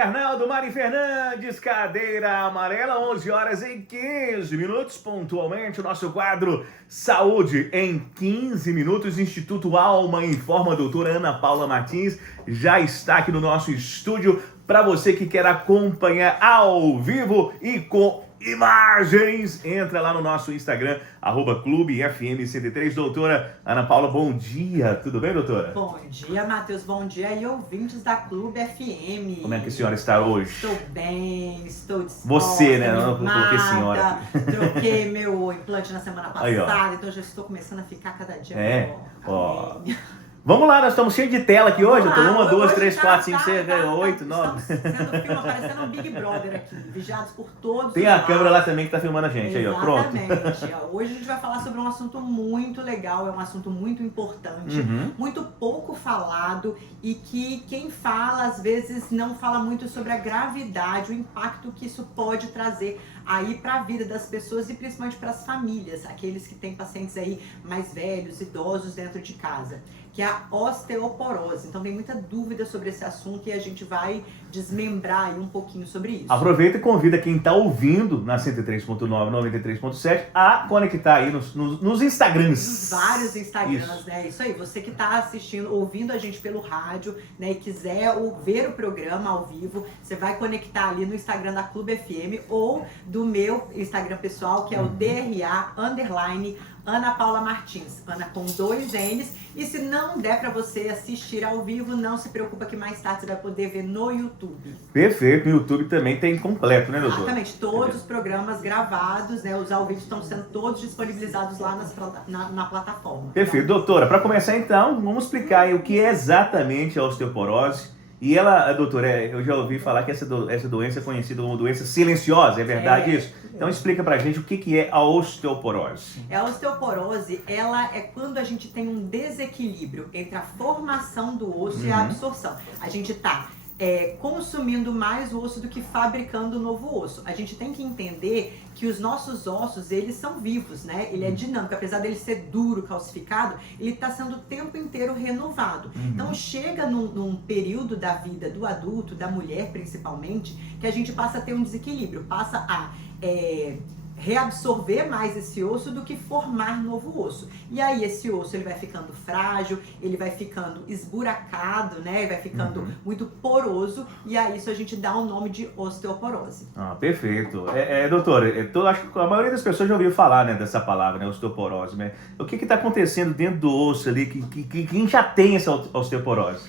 Arnaldo Mari Fernandes, cadeira amarela, 11 horas e 15 minutos, pontualmente o nosso quadro Saúde em 15 minutos. Instituto Alma Informa, a doutora Ana Paula Martins já está aqui no nosso estúdio para você que quer acompanhar ao vivo e com imagens. Entra lá no nosso Instagram, @clubefm103. Doutora Ana Paula, bom dia. Tudo bem, doutora? Bom dia, Matheus. Bom dia e ouvintes da Clube FM. Como é que a senhora está hoje? Estou bem, estou disposta. Você, né? Não animada, coloquei senhora. Troquei meu implante na semana passada, Aí, então já estou começando a ficar cada dia melhor. Ó. Vamos lá, nós estamos cheios de tela aqui hoje. Vamos lá, 1, 2, hoje 3, tá, 4, 5, tá, 6, tá, 8, 9. Estamos sendo filmados, parecendo um Big Brother aqui, vigiados por todos. Tem a câmera lá também que tá filmando a gente. Aí, ó, pronto. Exatamente. Hoje a gente vai falar sobre um assunto muito legal, é um assunto muito importante, muito pouco falado e que quem fala, às vezes, não fala muito sobre a gravidade, o impacto que isso pode trazer aí para a vida das pessoas e principalmente para as famílias, aqueles que têm pacientes aí mais velhos, idosos dentro de casa, que é a osteoporose. Então tem muita dúvida sobre esse assunto e a gente vai desmembrar aí um pouquinho sobre isso. Aproveita e convida quem está ouvindo na 103.9, 93.7 a conectar aí nos Instagrams. Nos vários Instagrams, isso. né? Isso aí, você que está assistindo, ouvindo a gente pelo rádio, né, e quiser ver o programa ao vivo, você vai conectar ali no Instagram da Clube FM ou do meu Instagram pessoal, que é o DRA_Ana Paula Martins, Ana com 2 N's. E se não der para você assistir ao vivo, não se preocupa que mais tarde você vai poder ver no YouTube. Perfeito, no YouTube também tem completo, né, doutor? Exatamente, todos os programas gravados, né, os ao vivo estão sendo todos disponibilizados lá na plataforma. Perfeito, doutora, para começar então, vamos explicar aí o que é exatamente a osteoporose. E ela, doutora, eu já ouvi falar que essa doença é conhecida como doença silenciosa, é verdade isso? Então explica pra gente o que é a osteoporose. A osteoporose, ela é quando a gente tem um desequilíbrio entre a formação do osso e a absorção. A gente tá consumindo mais osso do que fabricando novo osso. A gente tem que entender que os nossos ossos, eles são vivos, né? Ele é dinâmico, apesar dele ser duro, calcificado, ele está sendo o tempo inteiro renovado. Então chega num período da vida do adulto, da mulher principalmente, que a gente passa a ter um desequilíbrio, passa a reabsorver mais esse osso do que formar novo osso. E aí esse osso ele vai ficando frágil, ele vai ficando esburacado, né? Ele vai ficando muito poroso e a isso a gente dá o nome de osteoporose. Ah, perfeito. Doutora, acho que a maioria das pessoas já ouviu falar, né, dessa palavra, né, osteoporose, né? O que está acontecendo dentro do osso ali, quem já tem essa osteoporose?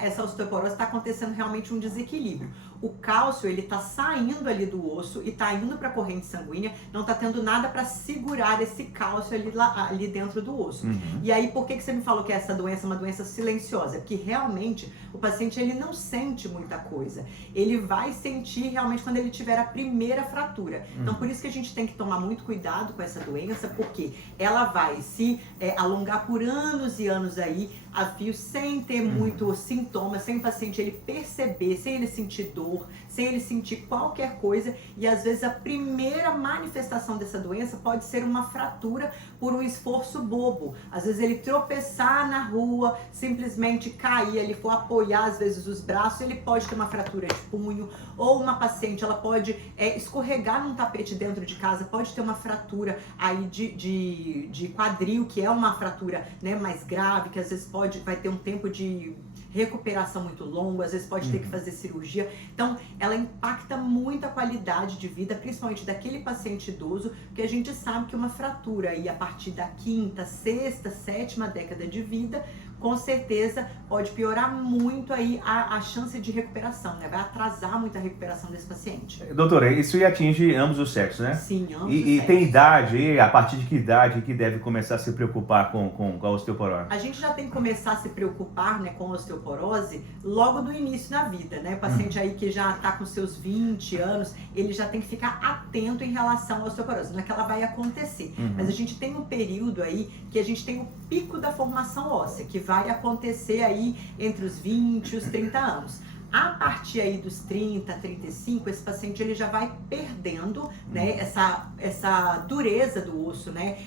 Essa osteoporose está acontecendo realmente um desequilíbrio. O cálcio, ele tá saindo ali do osso e tá indo para a corrente sanguínea, não tá tendo nada para segurar esse cálcio ali dentro do osso. E aí, por que você me falou que essa doença é uma doença silenciosa? Porque realmente o paciente, ele não sente muita coisa. Ele vai sentir realmente quando ele tiver a primeira fratura. Então, por isso que a gente tem que tomar muito cuidado com essa doença, porque ela vai se alongar por anos e anos aí, a fio, sem ter muito sintomas, sem o paciente ele perceber, sem ele sentir dor, sem ele sentir qualquer coisa. E às vezes a primeira manifestação dessa doença pode ser uma fratura por um esforço bobo. Às vezes ele tropeçar na rua, simplesmente cair, ele for apoiar às vezes os braços, ele pode ter uma fratura de punho, ou uma paciente, ela pode escorregar num tapete dentro de casa, pode ter uma fratura aí de quadril, que é uma fratura, né, mais grave, que às vezes vai ter um tempo de recuperação muito longo, às vezes pode ter que fazer cirurgia. Então, ela impacta muito a qualidade de vida, principalmente daquele paciente idoso, porque a gente sabe que uma fratura aí a partir da 5ª, 6ª, 7ª década de vida, com certeza pode piorar muito aí a chance de recuperação, né? Vai atrasar muito a recuperação desse paciente. Doutora, isso atinge ambos os sexos, né? Sim, ambos os sexos. E tem idade, a partir de que idade que deve começar a se preocupar com a osteoporose? A gente já tem que começar a se preocupar, né, com a osteoporose logo no início da vida, né? O paciente aí que já está com seus 20 anos, ele já tem que ficar atento em relação à osteoporose. Não é que ela vai acontecer, mas a gente tem um período aí que a gente tem o pico da formação óssea, que vai acontecer aí entre os 20 e os 30 anos. A partir aí dos 30, 35, esse paciente ele já vai perdendo, né, essa dureza do osso, né,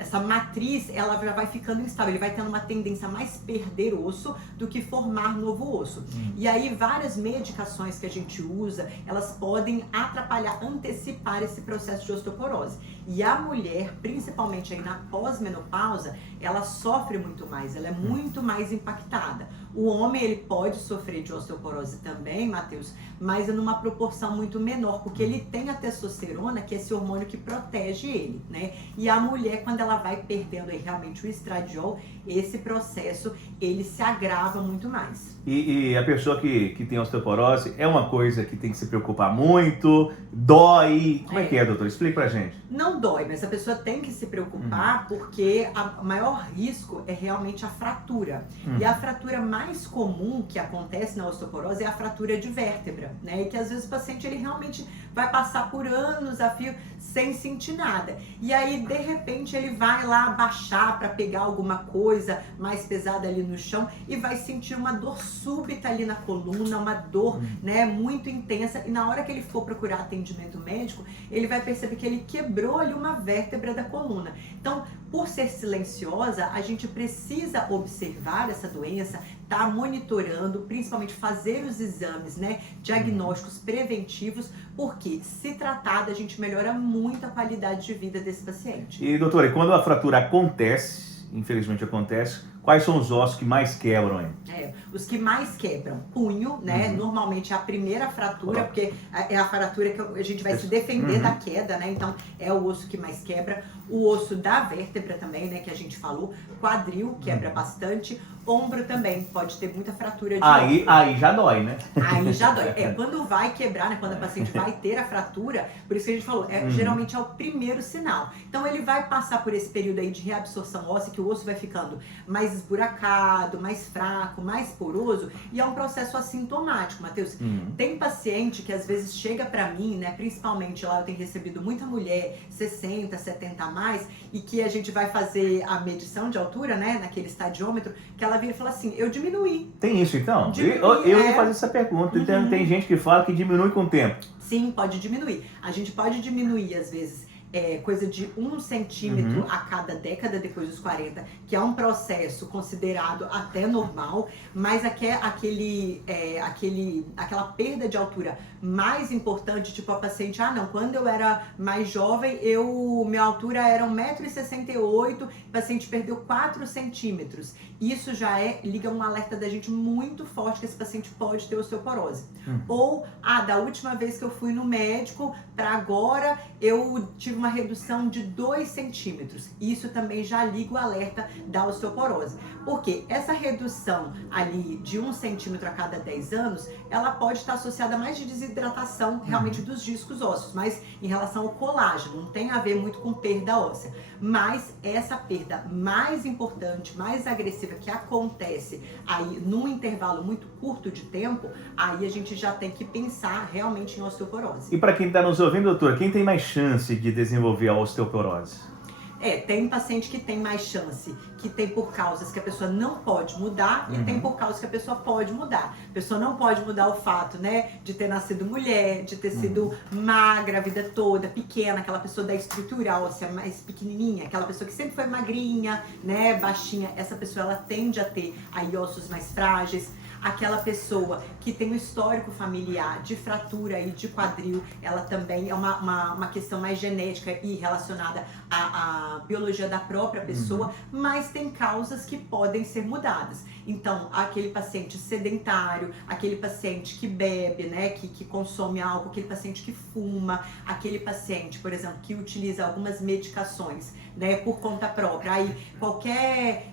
essa matriz, ela já vai ficando instável, ele vai tendo uma tendência a mais perder osso do que formar novo osso. E aí várias medicações que a gente usa, elas podem atrapalhar, antecipar esse processo de osteoporose. E a mulher, principalmente aí na pós-menopausa, ela sofre muito mais, ela é muito mais impactada. O homem, ele pode sofrer de osteoporose também, Matheus, mas é numa proporção muito menor, porque ele tem a testosterona, que é esse hormônio que protege ele, né? E a mulher, quando ela vai perdendo aí realmente o estradiol, esse processo, ele se agrava muito mais. E a pessoa que tem osteoporose é uma coisa que tem que se preocupar muito, dói. Como é que é, doutor? Explica pra gente. Não dói, mas a pessoa tem que se preocupar porque o maior risco é realmente a fratura. E a fratura mais comum que acontece na osteoporose é a fratura de vértebra, né? E que às vezes o paciente ele realmente vai passar por anos a fio sem sentir nada. E aí, de repente, ele vai lá abaixar para pegar alguma coisa mais pesada ali no chão e vai sentir uma dor súbita ali na coluna, uma dor, né, muito intensa. E na hora que ele for procurar atendimento médico, ele vai perceber que ele quebrou ali uma vértebra da coluna. Então, por ser silenciosa, a gente precisa observar essa doença, tá monitorando, principalmente fazer os exames, né, diagnósticos preventivos, porque se tratada, a gente melhora muito a qualidade de vida desse paciente. E, doutora, e quando a fratura acontece, infelizmente acontece, quais são os ossos que mais quebram, hein? Os que mais quebram, punho, né? Normalmente é a primeira fratura, porque é a fratura que a gente vai se defender da queda, né? Então é o osso que mais quebra. O osso da vértebra também, né? Que a gente falou. Quadril quebra bastante. Ombro também, pode ter muita fratura de ombro. Aí já dói, né? Aí já dói. Quando vai quebrar, né? Quando a paciente vai ter a fratura, por isso que a gente falou, geralmente é o primeiro sinal. Então ele vai passar por esse período aí de reabsorção óssea, que o osso vai ficando mais esburacado, mais fraco, mais poroso, e é um processo assintomático, Matheus. Tem paciente que às vezes chega pra mim, né? Principalmente lá eu tenho recebido muita mulher, 60, 70 a mais, e que a gente vai fazer a medição de altura, né? Naquele estadiômetro, que ela vira e fala assim, eu diminuí. Tem isso então? Eu ia fazer essa pergunta. Tem gente que fala que diminui com o tempo. Sim, pode diminuir. A gente pode diminuir, às vezes, coisa de 1 centímetro a cada década depois dos 40, que é um processo considerado até normal, mas aquela perda de altura mais importante, tipo a paciente, quando eu era mais jovem, minha altura era 1,68 m, o paciente perdeu 4 centímetros. Isso já liga um alerta da gente muito forte que esse paciente pode ter osteoporose. Ou, da última vez que eu fui no médico, para agora, eu tive uma redução de 2 centímetros. Isso também já liga o alerta da osteoporose. Porque essa redução ali de 1 centímetro a cada 10 anos, ela pode estar associada a mais de desidratação realmente dos discos ósseos, mas em relação ao colágeno, não tem a ver muito com perda óssea. Mas essa perda mais importante, mais agressiva que acontece aí num intervalo muito curto de tempo, aí a gente já tem que pensar realmente em osteoporose. E para quem está nos ouvindo, doutor, quem tem mais chance de desenvolver a osteoporose? Tem paciente que tem mais chance, que tem por causas que a pessoa não pode mudar e tem por causas que a pessoa pode mudar. A pessoa não pode mudar o fato, né, de ter nascido mulher, de ter sido magra a vida toda, pequena, aquela pessoa da estrutura óssea mais pequenininha, aquela pessoa que sempre foi magrinha, né, baixinha, essa pessoa ela tende a ter aí ossos mais frágeis. Aquela pessoa que tem um histórico familiar de fratura e de quadril, ela também é uma questão mais genética e relacionada à biologia da própria pessoa, mas tem causas que podem ser mudadas. Então, aquele paciente sedentário, aquele paciente que bebe, né, que consome álcool, aquele paciente que fuma, aquele paciente, por exemplo, que utiliza algumas medicações, né, por conta própria. Aí, qualquer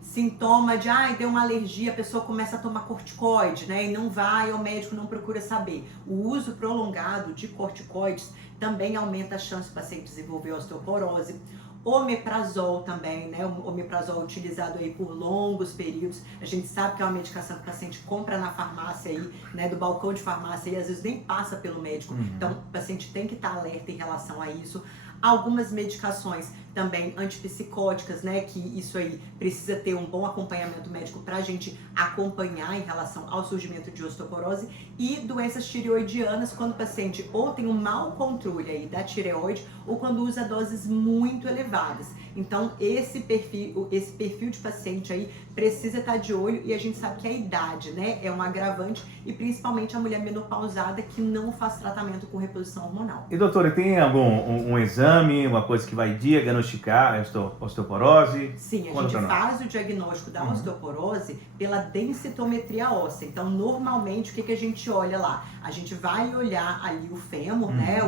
sintoma de, deu uma alergia, a pessoa começa a tomar corticoide, né, e não vai ao médico, não procura saber. O uso prolongado de corticoides também aumenta a chance do paciente desenvolver osteoporose. Omeprazol também, né? O omeprazol utilizado aí por longos períodos. A gente sabe que é uma medicação que o paciente compra na farmácia aí, né? Do balcão de farmácia e às vezes nem passa pelo médico. Então, o paciente tem que estar alerta em relação a isso. Algumas medicações também antipsicóticas, né, que isso aí precisa ter um bom acompanhamento médico para a gente acompanhar em relação ao surgimento de osteoporose, e doenças tireoidianas, quando o paciente ou tem um mau controle aí da tireoide ou quando usa doses muito elevadas. Então esse perfil de paciente aí precisa estar de olho, e a gente sabe que a idade, né, é um agravante, e principalmente a mulher menopausada que não faz tratamento com reposição hormonal. E doutora, tem algum um exame, uma coisa que vai diagnosticar a osteoporose? Sim, a gente faz o diagnóstico da osteoporose pela densitometria óssea. Então, normalmente, o que a gente olha lá? A gente vai olhar ali o fêmur, né?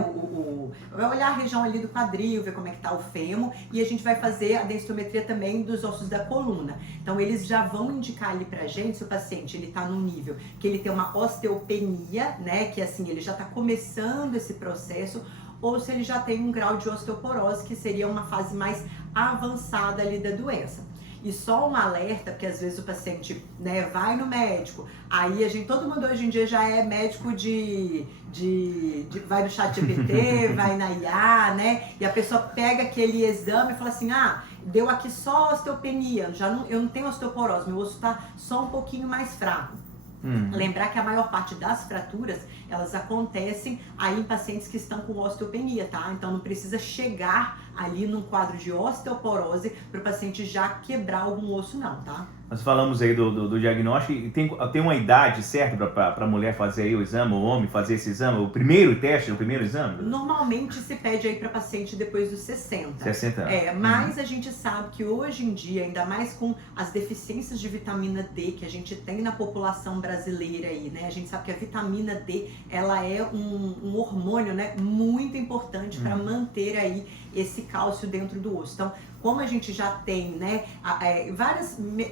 Vai olhar a região ali do quadril, ver como é que tá o fêmur, e a gente vai fazer a densitometria também dos ossos da coluna. Então, eles já vão indicar ali pra gente se o paciente ele tá num nível que ele tem uma osteopenia, né? Que assim, ele já tá começando esse processo, ou se ele já tem um grau de osteoporose, que seria uma fase mais avançada ali da doença. E só um alerta, porque às vezes o paciente, né, vai no médico, aí todo mundo hoje em dia já é médico vai no ChatGPT, vai na IA, né, e a pessoa pega aquele exame e fala assim, deu aqui só osteopenia, eu não tenho osteoporose, meu osso tá só um pouquinho mais fraco. Lembrar que a maior parte das fraturas, elas acontecem aí em pacientes que estão com osteopenia, tá? Então não precisa chegar ali num quadro de osteoporose para o paciente já quebrar algum osso não, tá? Nós falamos aí do diagnóstico, e tem uma idade certa para a mulher fazer aí o exame, o homem fazer esse exame, o primeiro teste, o primeiro exame? Normalmente se pede aí para paciente depois dos 60. 60 anos. Mas a gente sabe que hoje em dia, ainda mais com as deficiências de vitamina D que a gente tem na população brasileira aí, né? A gente sabe que a vitamina D, ela é um hormônio, né, muito importante para manter aí esse cálcio dentro do osso. Então, como a gente já tem, né,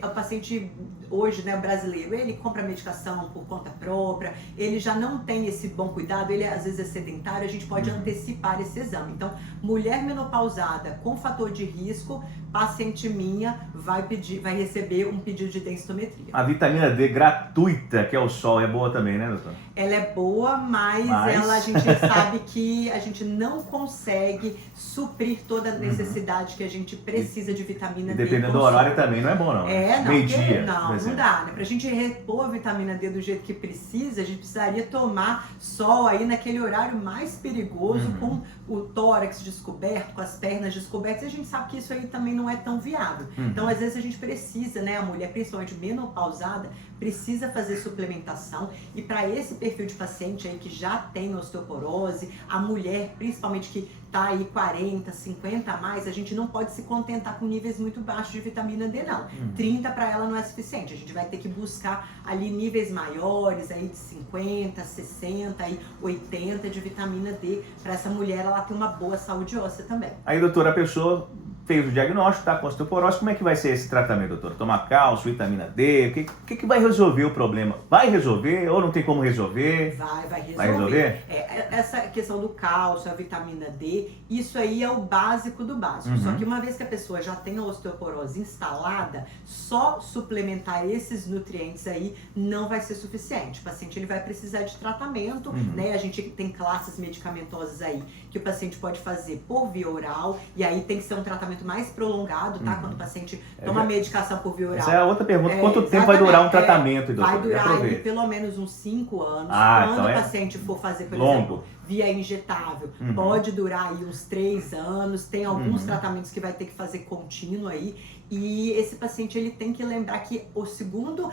o paciente hoje, né, brasileiro, ele compra medicação por conta própria, ele já não tem esse bom cuidado, ele às vezes é sedentário, a gente pode antecipar esse exame. Então, mulher menopausada com fator de risco, paciente minha vai receber um pedido de densitometria. A vitamina D gratuita, que é o sol, é boa também, né, doutor? Ela é boa, mas a gente sabe que a gente não consegue suprir toda a necessidade que a gente precisa de vitamina D. Dependendo do horário também, não é bom não. Meio-dia. Não dá, né? Pra gente repor a vitamina D do jeito que precisa, a gente precisaria tomar sol aí naquele horário mais perigoso, com o tórax descoberto, com as pernas descobertas, e a gente sabe que isso aí também não é tão viável. Então, às vezes a gente precisa, né, a mulher, principalmente menopausada, precisa fazer suplementação, e para esse perfil de paciente aí que já tem osteoporose, a mulher, principalmente que tá aí 40, 50 a mais, a gente não pode se contentar com níveis muito baixos de vitamina D, não. 30 para ela não é suficiente, a gente vai ter que buscar ali níveis maiores, aí de 50, 60, aí 80 de vitamina D, para essa mulher ela ter uma boa saúde óssea também. Aí, doutora, a pessoa fez o diagnóstico, tá com osteoporose, como é que vai ser esse tratamento, doutor? Tomar cálcio, vitamina D, o que vai resolver o problema? Vai resolver ou não tem como resolver? Vai resolver. Vai resolver? Essa questão do cálcio, a vitamina D, isso aí é o básico do básico. Só que uma vez que a pessoa já tem a osteoporose instalada, só suplementar esses nutrientes aí não vai ser suficiente. O paciente ele vai precisar de tratamento, né? A gente tem classes medicamentosas aí que o paciente pode fazer por via oral, e aí tem que ser um tratamento mais prolongado, tá? Quando o paciente toma medicação por via oral. Essa é a outra pergunta. Quanto tempo vai durar um tratamento, doutor? Vai durar aí pelo menos uns 5 anos. Quando então o paciente for fazer, por longo. exemplo, via injetável, pode durar aí uns 3 anos. Tem alguns tratamentos que vai ter que fazer contínuo aí. E esse paciente ele tem que lembrar que o segundo,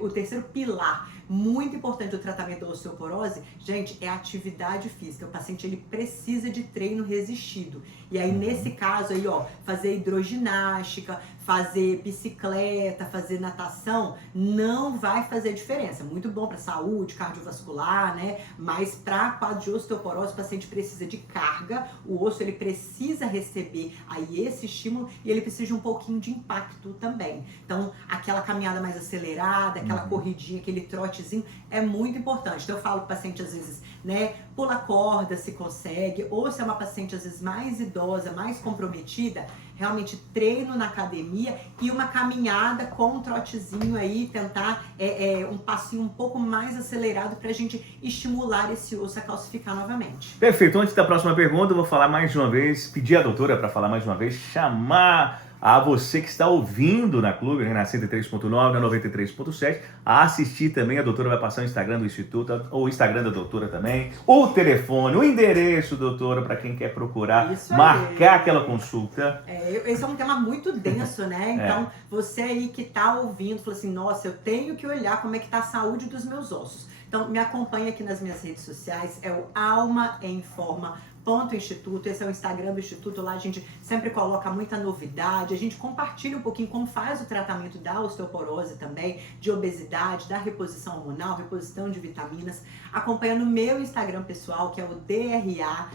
o terceiro pilar muito importante do tratamento da osteoporose, gente, é a atividade física. O paciente ele precisa de treino resistido. E aí nesse caso aí, ó, fazer hidroginástica, fazer bicicleta, fazer natação, não vai fazer diferença. Muito bom para saúde cardiovascular, né? Mas para quadro de osteoporose, o paciente precisa de carga, o osso ele precisa receber aí esse estímulo, e ele precisa de um pouquinho de impacto também. Então, aquela caminhada mais acelerada, aquela corridinha, aquele trotezinho é muito importante. Então, eu falo para o paciente às vezes, né, pula corda se consegue, ou se é uma paciente às vezes mais idosa, mais comprometida, realmente treino na academia e uma caminhada com um trotezinho aí, tentar um passinho um pouco mais acelerado para a gente estimular esse osso a calcificar novamente. Perfeito. Antes da próxima pergunta, eu vou falar mais uma vez, pedir à doutora para falar mais uma vez, chamar a você que está ouvindo na Clube, né, na 103.9, na 93.7, a assistir também. A doutora vai passar o Instagram do Instituto, o Instagram da doutora também, o telefone, o endereço, doutora, para quem quer procurar, marcar aquela consulta. Esse é um tema muito denso, né? Então, você aí que está ouvindo, falou assim, nossa, eu tenho que olhar como é que está a saúde dos meus ossos. Então, me acompanha aqui nas minhas redes sociais, é o Alma em Forma Instituto, esse é o Instagram do Instituto, lá a gente sempre coloca muita novidade, a gente compartilha um pouquinho como faz o tratamento da osteoporose também, de obesidade, da reposição hormonal, reposição de vitaminas. Acompanha no meu Instagram pessoal, que é o DRA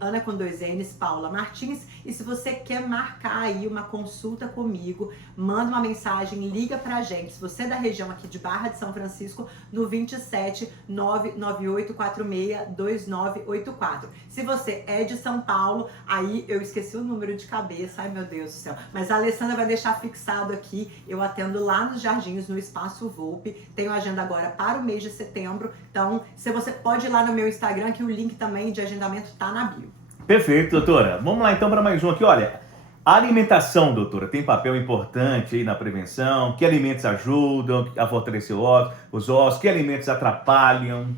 Ana com 2 N's, Paula Martins. E se você quer marcar aí uma consulta comigo, manda uma mensagem, liga pra gente. Se você é da região aqui de Barra de São Francisco, no 27 99846 2984. Se você é de São Paulo, aí eu esqueci o número de cabeça, ai meu Deus do céu. Mas a Alessandra vai deixar fixado aqui, eu atendo lá nos Jardins, no Espaço Volpe. Tenho agenda agora para o mês de setembro. Então, se você pode ir lá no meu Instagram, que o link também de agendamento tá na bio. Perfeito, doutora. Vamos lá então para mais um aqui. Olha, a alimentação, doutora, tem papel importante aí na prevenção. Que alimentos ajudam a fortalecer os ossos? Que alimentos atrapalham?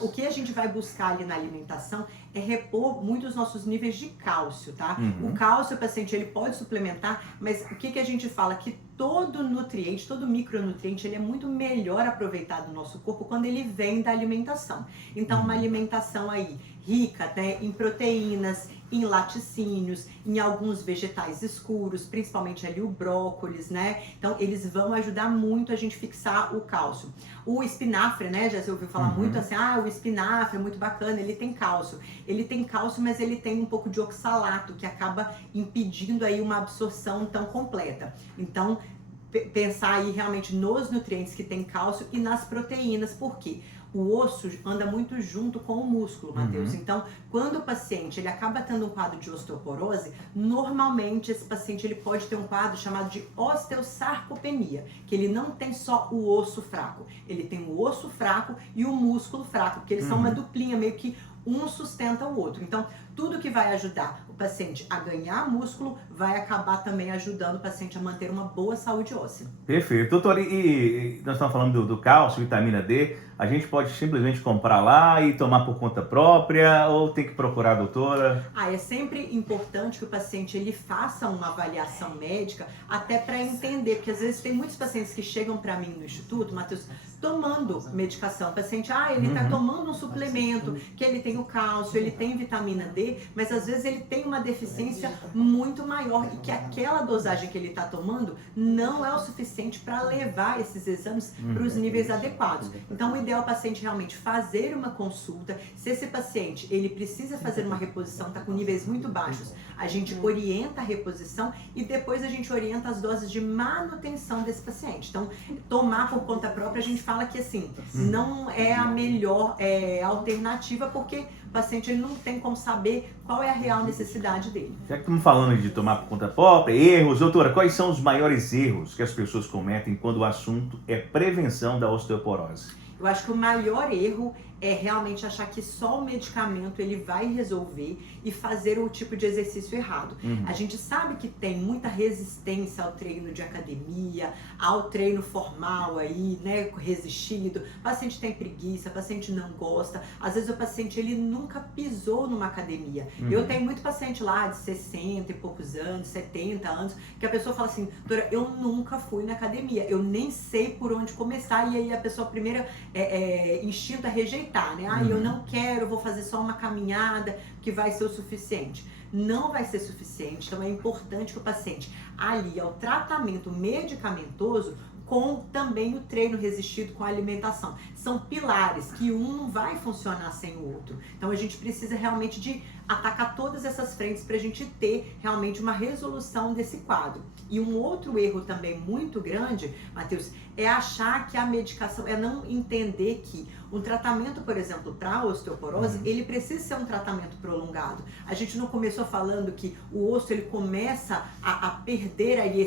O que a gente vai buscar ali na alimentação é repor muito os nossos níveis de cálcio, tá? O cálcio, o paciente, ele pode suplementar, mas o que a gente fala? Que todo nutriente, todo micronutriente, ele é muito melhor aproveitado no nosso corpo quando ele vem da alimentação. Então, uma alimentação aí rica, né, em proteínas, em laticínios, em alguns vegetais escuros, principalmente ali o brócolis, né? Então, eles vão ajudar muito a gente fixar o cálcio. O espinafre, né? Já se ouviu falar muito assim, o espinafre é muito bacana, ele tem cálcio. Ele tem cálcio, mas ele tem um pouco de oxalato, que acaba impedindo aí uma absorção tão completa. Então, pensar aí realmente nos nutrientes que tem cálcio e nas proteínas. Por quê? O osso anda muito junto com o músculo, Matheus. Então, quando o paciente ele acaba tendo um quadro de osteoporose, normalmente esse paciente ele pode ter um quadro chamado de osteosarcopenia, que ele não tem só o osso fraco, ele tem o osso fraco e o músculo fraco, porque eles são uma duplinha, meio que um sustenta o outro. Então, tudo que vai ajudar o paciente a ganhar músculo vai acabar também ajudando o paciente a manter uma boa saúde óssea. Perfeito. Doutor, e nós estamos falando do cálcio, vitamina D, a gente pode simplesmente comprar lá e tomar por conta própria ou tem que procurar a doutora? É sempre importante que o paciente ele faça uma avaliação médica até para entender, porque às vezes tem muitos pacientes que chegam para mim no instituto, Matheus, tomando medicação. O paciente, ele está tomando um suplemento, que ele tem o cálcio, ele tem vitamina D, mas às vezes ele tem uma deficiência muito maior e que aquela dosagem que ele está tomando não é o suficiente para levar esses exames para os níveis adequados. Então, o ideal é o paciente realmente fazer uma consulta. Se esse paciente ele precisa fazer uma reposição, está com níveis muito baixos, a gente orienta a reposição e depois a gente orienta as doses de manutenção desse paciente. Então, tomar por conta própria, a gente fala que assim, não é a melhor alternativa, porque o paciente ele não tem como saber qual é a real necessidade dele. Já que estamos falando de tomar por conta própria, erros, doutora, quais são os maiores erros que as pessoas cometem quando o assunto é prevenção da osteoporose? Eu acho que o maior erro é realmente achar que só o medicamento ele vai resolver e fazer o tipo de exercício errado. A gente sabe que tem muita resistência ao treino de academia, ao treino formal aí, né, resistido. O paciente tem preguiça, o paciente não gosta. Às vezes o paciente ele nunca pisou numa academia. Eu tenho muito paciente lá de 60 e poucos anos, 70 anos, que a pessoa fala assim, doutora, eu nunca fui na academia, eu nem sei por onde começar. E aí a pessoa primeiro instinto é rejeitar. Né? Eu não quero, vou fazer só uma caminhada que vai ser o suficiente. Não vai ser suficiente, então é importante que o paciente alie ao tratamento medicamentoso com também o treino resistido com a alimentação. São pilares que um não vai funcionar sem o outro. Então a gente precisa realmente de atacar todas essas frentes para a gente ter realmente uma resolução desse quadro. E um outro erro também muito grande, Matheus, é achar que a medicação, é não entender que um tratamento, por exemplo, para osteoporose, ele precisa ser um tratamento prolongado. A gente não começou falando que o osso ele começa a perder aí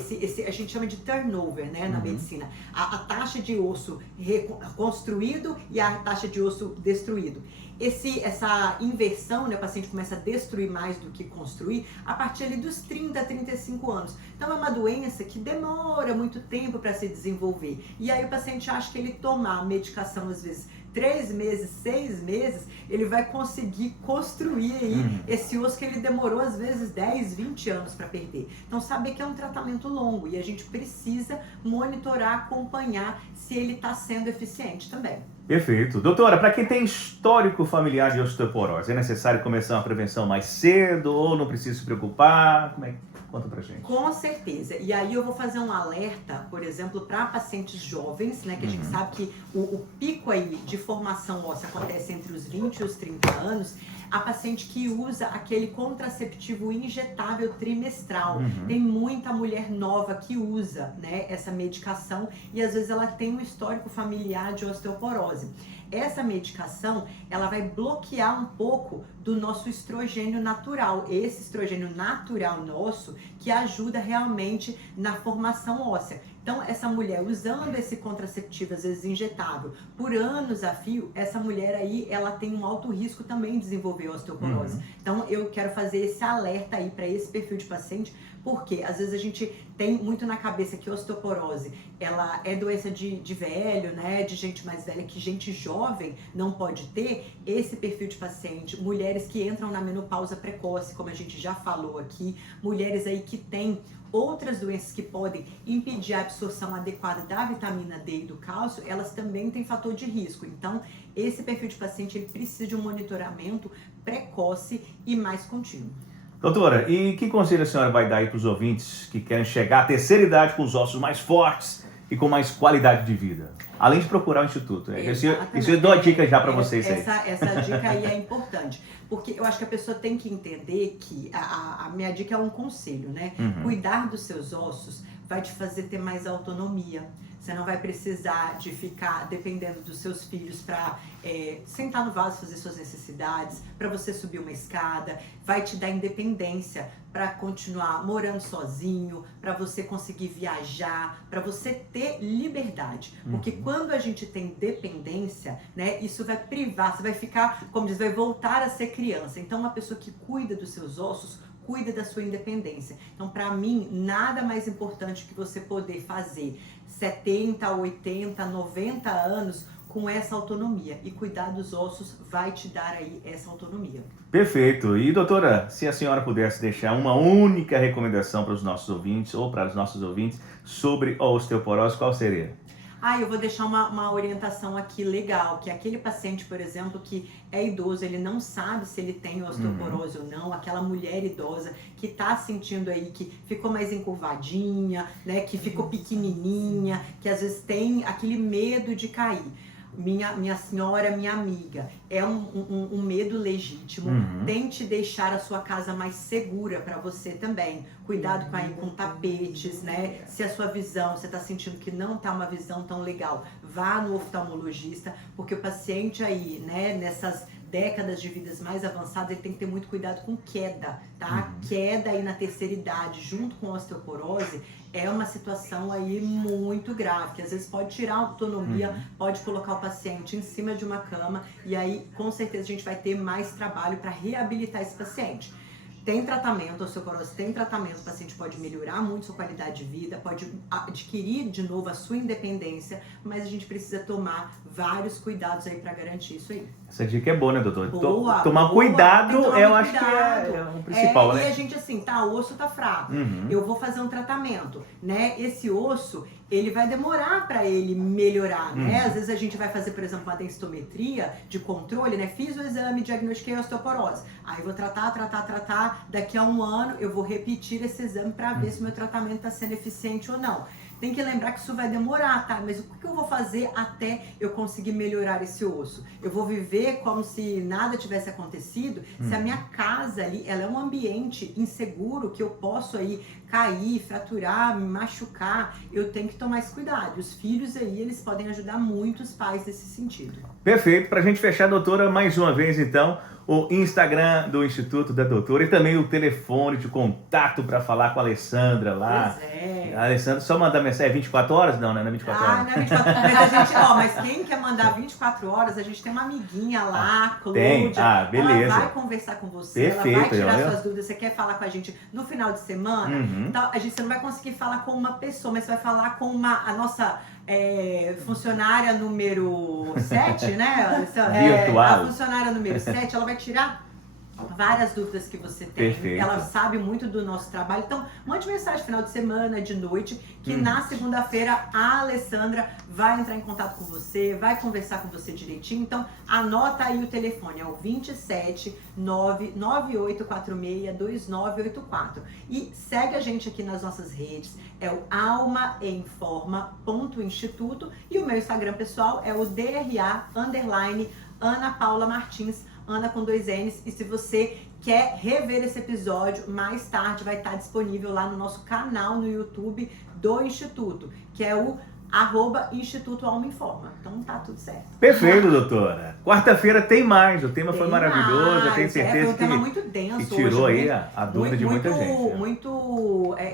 a gente chama de turnover, né, na medicina, a taxa de osso reconstruído e a taxa de osso destruído. Essa inversão, né, o paciente começa a destruir mais do que construir a partir ali dos 30, 35 anos. Então é uma doença que demora muito tempo para se desenvolver. E aí o paciente acha que ele tomar medicação às vezes 3 meses, 6 meses, ele vai conseguir construir aí esse osso que ele demorou às vezes 10, 20 anos para perder. Então saber que é um tratamento longo e a gente precisa monitorar, acompanhar se ele está sendo eficiente também. Perfeito. Doutora, para quem tem histórico familiar de osteoporose, é necessário começar uma prevenção mais cedo ou não precisa se preocupar? Como é que... Conta pra gente. Com certeza. E aí eu vou fazer um alerta, por exemplo, para pacientes jovens, né? Que a gente sabe que o pico aí de formação óssea acontece entre os 20 e os 30 anos. A paciente que usa aquele contraceptivo injetável trimestral. Tem muita mulher nova que usa, né, essa medicação e às vezes ela tem um histórico familiar de osteoporose. Essa medicação, ela vai bloquear um pouco do nosso estrogênio natural. Esse estrogênio natural nosso que ajuda realmente na formação óssea. Então, essa mulher usando esse contraceptivo, às vezes injetável, por anos a fio, essa mulher aí, ela tem um alto risco também de desenvolver osteoporose. Então, eu quero fazer esse alerta aí para esse perfil de paciente, porque às vezes a gente tem muito na cabeça que osteoporose, ela é doença de velho, né, de gente mais velha, que gente jovem não pode ter. Esse perfil de paciente, mulheres que entram na menopausa precoce, como a gente já falou aqui, mulheres aí que têm outras doenças que podem impedir a absorção adequada da vitamina D e do cálcio, elas também têm fator de risco. Então, esse perfil de paciente ele precisa de um monitoramento precoce e mais contínuo. Doutora, e que conselho a senhora vai dar aí para os ouvintes que querem chegar à terceira idade com os ossos mais fortes e com mais qualidade de vida? Além de procurar o instituto. Isso eu dou a dica já para vocês aí. Essa dica aí é importante. Porque eu acho que a pessoa tem que entender que a minha dica é um conselho, né? Cuidar dos seus ossos vai te fazer ter mais autonomia. Você não vai precisar de ficar dependendo dos seus filhos para sentar no vaso, fazer suas necessidades, para você subir uma escada. Vai te dar independência para continuar morando sozinho, para você conseguir viajar, para você ter liberdade. Porque quando a gente tem dependência, né, isso vai privar, você vai ficar, como diz, vai voltar a ser criança. Então, uma pessoa que cuida dos seus ossos, cuida da sua independência. Então, para mim, nada mais importante que você poder fazer 70, 80, 90 anos com essa autonomia. E cuidar dos ossos vai te dar aí essa autonomia. Perfeito. E doutora, se a senhora pudesse deixar uma única recomendação para os nossos ouvintes ou para os nossos ouvintes sobre a osteoporose, qual seria? Eu vou deixar uma orientação aqui legal, que aquele paciente, por exemplo, que é idoso, ele não sabe se ele tem osteoporose ou não, aquela mulher idosa que tá sentindo aí que ficou mais encurvadinha, né, que ficou pequenininha, que às vezes tem aquele medo de cair. Minha senhora, minha amiga, é um medo legítimo. Tente deixar a sua casa mais segura para você também. Cuidado com tapetes, né? Se a sua visão, você está sentindo que não tá uma visão tão legal, vá no oftalmologista, porque o paciente aí, né, nessas décadas de vidas mais avançadas, ele tem que ter muito cuidado com queda, tá? Queda aí na terceira idade, junto com a osteoporose, é uma situação aí muito grave, que às vezes pode tirar a autonomia, pode colocar o paciente em cima de uma cama, e aí com certeza a gente vai ter mais trabalho para reabilitar esse paciente. Tem tratamento, a osteoporose tem tratamento, o paciente pode melhorar muito sua qualidade de vida, pode adquirir de novo a sua independência, mas a gente precisa tomar vários cuidados aí para garantir isso aí. Essa dica é boa, né, doutor? Boa, tomar boa, cuidado, eu acho cuidado. que é o principal, né? E a gente assim, o osso tá fraco, eu vou fazer um tratamento, né? Esse osso, ele vai demorar para ele melhorar, né? Às vezes a gente vai fazer, por exemplo, uma densitometria de controle, né? Fiz o exame, diagnostiquei a osteoporose. Aí vou tratar, daqui a um ano eu vou repetir esse exame para ver se o meu tratamento está sendo eficiente ou não. tem que lembrar que isso vai demorar, tá? Mas o que eu vou fazer até eu conseguir melhorar esse osso? Eu vou viver como se nada tivesse acontecido, se a minha casa ali, ela é um ambiente inseguro que eu posso aí cair, fraturar, me machucar, eu tenho que tomar esse cuidado. Os filhos aí, eles podem ajudar muito os pais nesse sentido. Perfeito. Pra gente fechar, doutora, mais uma vez então, o Instagram do Instituto da Doutora e também o telefone de contato para falar com a Alessandra lá. Pois é. A Alessandra, só mandar mensagem, é 24 horas? Não, não é 24 horas. Não é 24 horas. Mas a gente, mas quem quer mandar 24 horas, a gente tem uma amiguinha lá, Cláudia. Tem? Ah, beleza. Ela vai conversar com você, Perfeito, ela vai tirar olha. suas dúvidas. Você quer falar com a gente no final de semana? Então, você não vai conseguir falar com uma pessoa, mas você vai falar com a nossa funcionária número 7, né? Virtual. A funcionária número 7, ela vai tirar várias dúvidas que você tem. Perfeito. Ela sabe muito do nosso trabalho. Então, mande mensagem final de semana, de noite, que na segunda-feira a Alessandra vai entrar em contato com você, vai conversar com você direitinho. Então, anota aí o telefone, é o 27 99846 2984. E segue a gente aqui nas nossas redes, é o almaemforma.instituto e o meu Instagram pessoal é o DRA_Ana Paula Martins, Ana com 2 N's, e se você quer rever esse episódio, mais tarde vai estar disponível lá no nosso canal no YouTube do Instituto, que é o @Instituto Alma Informa. Então tá tudo certo. Perfeito, doutora. Quarta-feira tem mais, o tema foi Tem maravilhoso, eu tenho mais, certeza foi um tema muito denso que tirou hoje, aí muito- a dúvida de muita gente.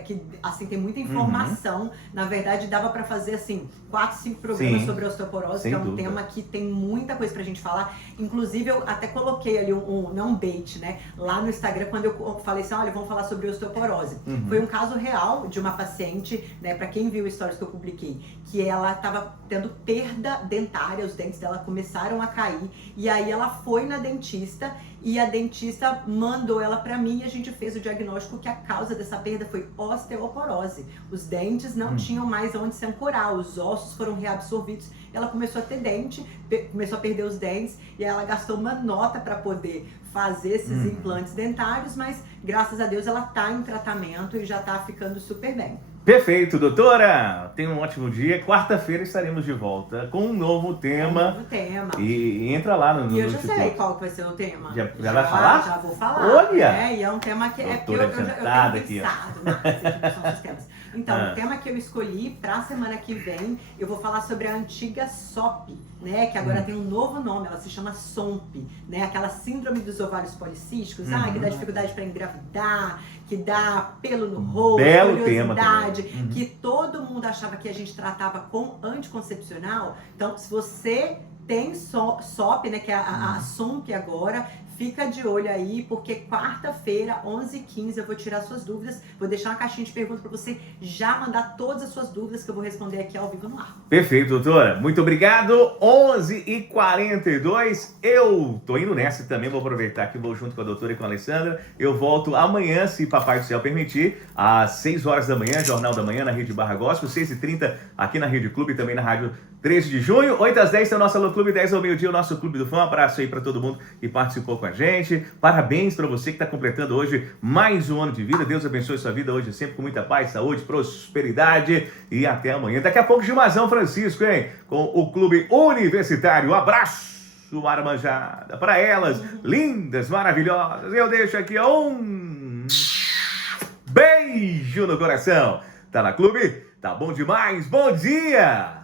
Que assim tem muita informação. Na verdade, dava pra fazer assim 4, 5 programas Sim, sobre osteoporose, sem que é um dúvida. tema que tem muita coisa pra gente falar. Inclusive, eu até coloquei ali não um bait, né? Lá no Instagram, quando eu falei assim, olha, vamos falar sobre osteoporose. Foi um caso real de uma paciente, né? Pra quem viu stories que eu publiquei, que ela tava tendo perda dentária, os dentes dela começaram a cair, e aí ela foi na dentista, e a dentista mandou ela pra mim, e a gente fez o diagnóstico que a causa dessa perda foi osteoporose. Os dentes não tinham mais onde se ancorar, os ossos foram reabsorvidos, ela começou a ter dente, começou a perder os dentes, e ela gastou uma nota para poder fazer esses implantes dentários, mas graças a Deus ela tá em tratamento e já tá ficando super bem. Perfeito, doutora. Tenha um ótimo dia. Quarta-feira estaremos de volta com um novo tema. Novo tema. E entra lá no E eu já Instituto. sei qual que vai ser o tema. Já vai falar? Já vou falar. Olha! E é um tema que é porque Doutora eu tenho adiantada aqui, ó. pensado mais aqui, que são os temas. Então, o tema que eu escolhi para a semana que vem, eu vou falar sobre a antiga SOP, né? Que agora tem um novo nome, ela se chama SOMP, né? Aquela síndrome dos ovários policísticos, que dá dificuldade para engravidar, que dá pelo no rosto, Belo tema oleosidade, também. que todo mundo achava que a gente tratava com anticoncepcional. Então, se você tem SOP, né, que é a SOMP agora, fica de olho aí, porque quarta-feira, 11h15, eu vou tirar suas dúvidas, vou deixar uma caixinha de perguntas para você já mandar todas as suas dúvidas que eu vou responder aqui ao vivo no ar. Perfeito, doutora. Muito obrigado. 11h42. Eu tô indo nessa também. Vou aproveitar que vou junto com a doutora e com a Alessandra. Eu volto amanhã, se Papai do Céu permitir, às 6 horas da manhã, Jornal da Manhã, na Rede Barra Gospel, 6h30 aqui na Rede Clube, também na Rádio 13 de junho. 8 às 10 tem o nosso Alô Clube, 10 ao meio-dia, o nosso Clube do Fã. Um abraço aí para todo mundo que participou com a gente. Parabéns para você que está completando hoje mais um ano de vida. Deus abençoe sua vida hoje sempre com muita paz, saúde, prosperidade e até amanhã. Daqui a pouco, Gilmazão Francisco, hein? Com o Clube Universitário. Abraço, Marmanjada, para elas, lindas, maravilhosas. Eu deixo aqui um beijo no coração. Tá na Clube? Tá bom demais. Bom dia!